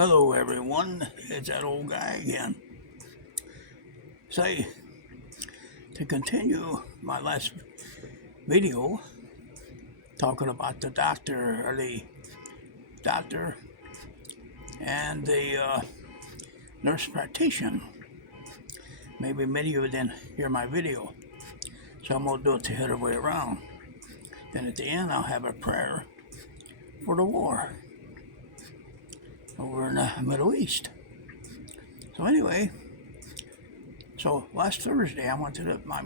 Hello, everyone. It's that old guy again. Say, to continue my last video talking about the doctor and the nurse practitioner. Maybe many of you didn't hear my video, so I'm gonna do it the other way around. Then at the end, I'll have a prayer for the war over in the Middle East. So anyway, last Thursday I went to my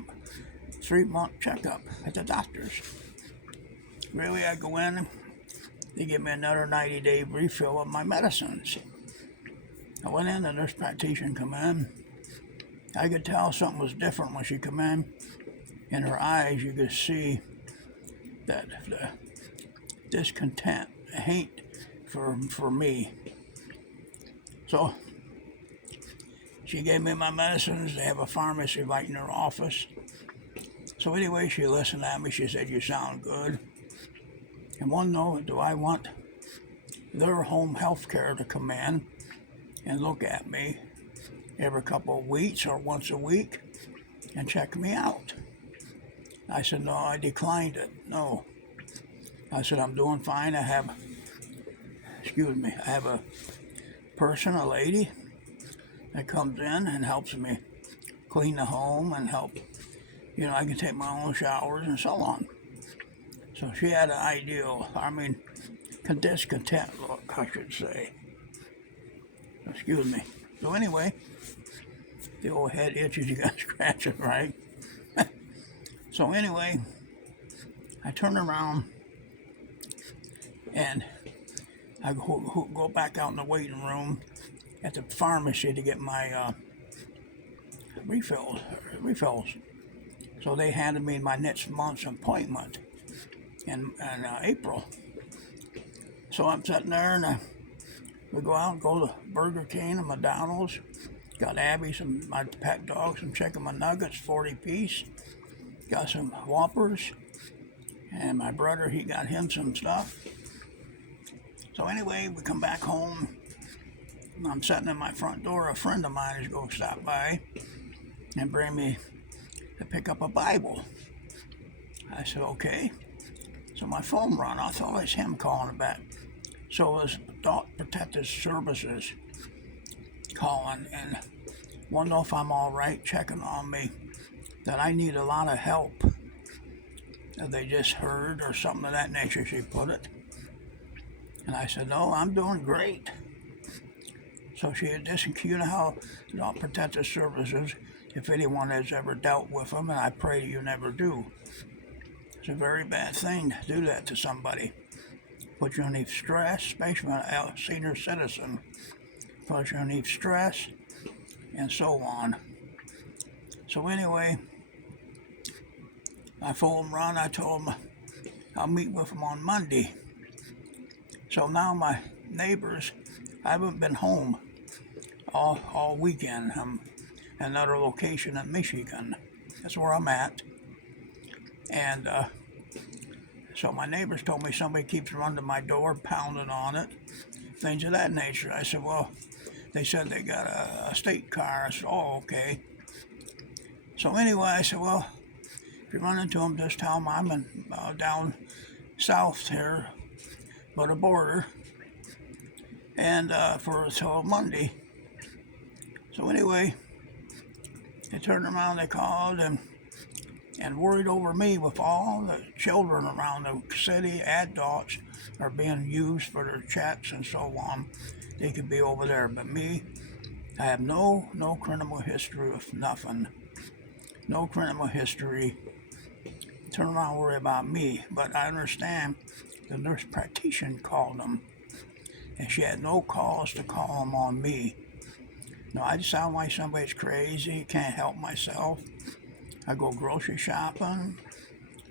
3-month checkup at the doctor's. Really, I go in, they give me another 90-day refill of my medicines. I went in, the nurse practitioner come in. I could tell something was different when she come in. In her eyes, you could see that the discontent, the hate for me. So she gave me my medicines. They have a pharmacy right in her office. So anyway, she listened at me. She said, "You sound good." And one note, do I want their home health care to come in and look at me every couple of weeks or once a week and check me out? I said, no, I declined it. No. I said, I'm doing fine. I have a person, a lady, that comes in and helps me clean the home and help, I can take my own showers and so on. So she had an discontent look, I should say. Excuse me. So anyway, the old head itches, you got to scratch it, right? So anyway, I turn around and I go back out in the waiting room at the pharmacy to get my refills. So they handed me my next month's appointment in April. So I'm sitting there and we go out and go to Burger King and McDonald's. Got Abby my pet dog, some chicken McNuggets, 40 piece. Got some Whoppers. And my brother, he got him some stuff. So anyway, we come back home. I'm sitting in my front door. A friend of mine is going to stop by and bring me to pick up a Bible. I said, okay. So my phone rang. I thought it was him calling back. So it was Adult Protective Services calling and want to know if I'm all right, checking on me, that I need a lot of help. That they just heard or something of that nature, she put it. And I said, no, I'm doing great. So she had this, you know how Adult Protective Services, if anyone has ever dealt with them, and I pray you never do. It's a very bad thing to do that to somebody. Put you under stress, especially a senior citizen. Put you under stress, and so on. So anyway, my phone rang. I told them I'll meet with them on Monday. So now my neighbors, I haven't been home all weekend. I'm at another location in Michigan. That's where I'm at. And so my neighbors told me somebody keeps running to my door, pounding on it, things of that nature. I said, well, they said they got a state car. I said, oh, okay. So anyway, I said, well, if you run into them, just tell them I'm down south here by the border, and till Monday. So anyway, they turned around, they called and worried over me with all the children around the city, adults are being used for their checks and so on. They could be over there, but me, I have no criminal history of nothing. No criminal history. Turn around and worry about me. But I understand the nurse practitioner called them, and she had no cause to call them on me. No, I just sound like somebody's crazy, can't help myself. I go grocery shopping.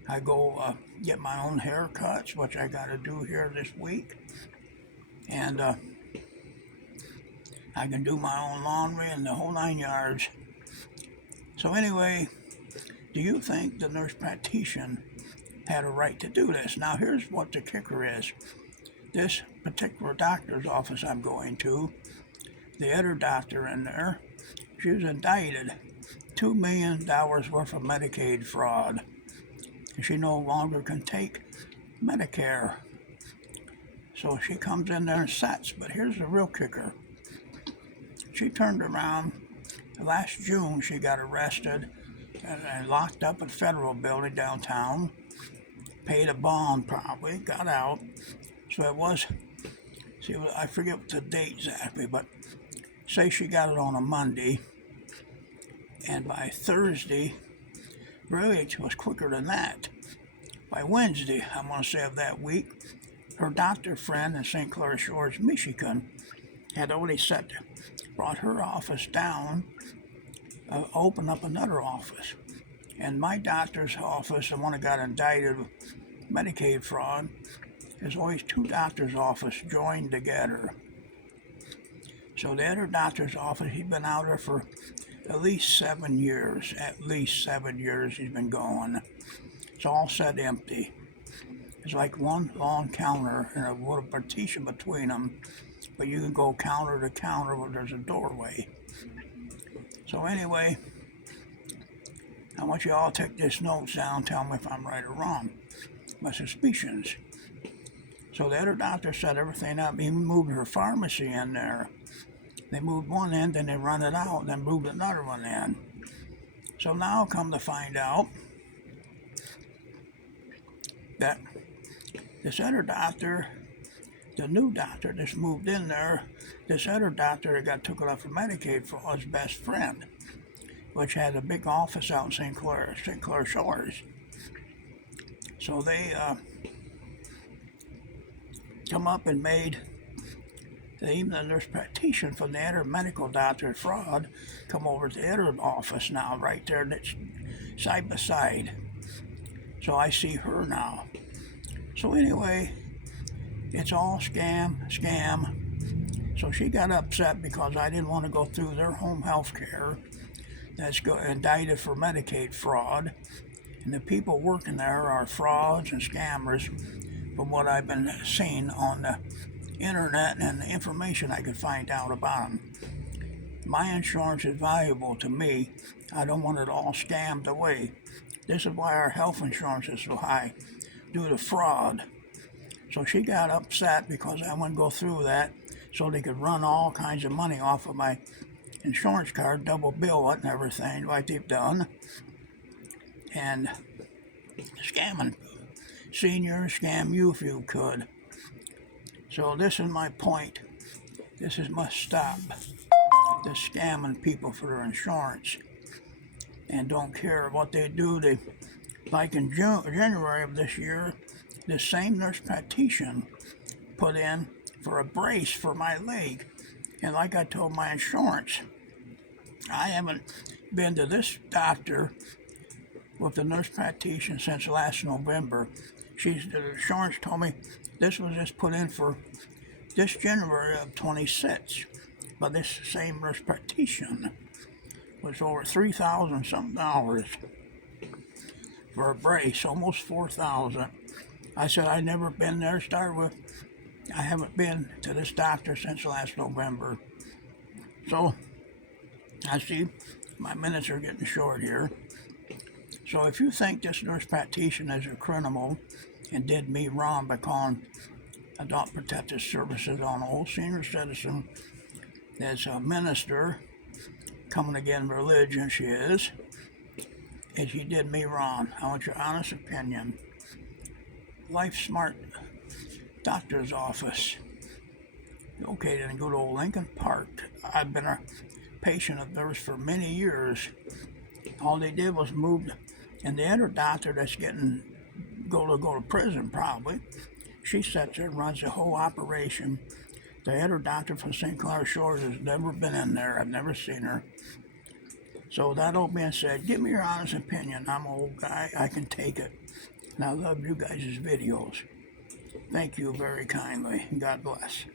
I go get my own haircuts, which I got to do here this week. And I can do my own laundry and the whole 9 yards. So anyway, do you think the nurse practitioner had a right to do this? Now here's what the kicker is. this particular doctor's office I'm going to, the other doctor in there, she was indicted $2 million worth of Medicaid fraud. She no longer can take Medicare. So she comes in there and sits. But here's the real kicker. She turned around. Last June, she got arrested and locked up at Federal Building downtown. Paid a bond probably, got out. So it was, see, I forget the date exactly, but say she got it on a Monday. And by Thursday, really it was quicker than that. By Wednesday, I'm going to say of that week, her doctor friend in St. Clair Shores, Michigan, had already brought her office down, opened up another office. And my doctor's office, the one that got indicted with Medicaid fraud, there's always two doctors' offices joined together. So the other doctor's office, he's been out there for at least 7 years. At least 7 years he's been gone. It's all set empty. It's like one long counter and a little partition between them, but you can go counter to counter where there's a doorway. So anyway, I want you all to take this notes down, tell me if I'm right or wrong. My suspicions. So the other doctor set everything up. He moved her pharmacy in there. They moved one in, then they run it out, then moved another one in. So now come to find out that this other doctor, the new doctor that's moved in there, this other doctor that got taken off for Medicaid for his best friend, which had a big office out in St. Clair Shores. So they come up and made even the nurse practitioner from the other medical doctor fraud come over to the other office now, right there, that's side by side. So I see her now. So anyway, it's all scam. So she got upset because I didn't want to go through their home health care that's indicted for Medicaid fraud. And the people working there are frauds and scammers from what I've been seeing on the internet and the information I could find out about them. My insurance is valuable to me. I don't want it all scammed away. This is why our health insurance is so high, due to fraud. So she got upset because I wouldn't go through that so they could run all kinds of money off of my insurance card, double bill it and everything like they've done. And scamming seniors, scam you if you could. So this is my point. This is must stop. This scamming people for their insurance and don't care what they do. They, like in January of this year, this same nurse practitioner put in for a brace for my leg. And like I told my insurance, I haven't been to this doctor with the nurse practitioner since last November. The insurance told me this was just put in for this January of 26. But this same nurse practitioner was over $3,000 something for a brace, almost $4,000. I said I'd never been there. Start with, I haven't been to this doctor since last November. So I see my minutes are getting short here. So if you think this nurse practitioner is a criminal and did me wrong by calling Adult Protective Services on an old senior citizen that's a minister, coming again religion she is, and she did me wrong, I want your honest opinion. Life Smart Doctor's Office, located in good old Lincoln Park. I've been a patient of theirs for many years. All they did was move, and the other doctor that's go to prison probably, she sits there and runs the whole operation. The other doctor from St. Clair Shores has never been in there. I've never seen her. So that old man said, give me your honest opinion. I'm an old guy. I can take it. And I love you guys' videos. Thank you very kindly. God bless.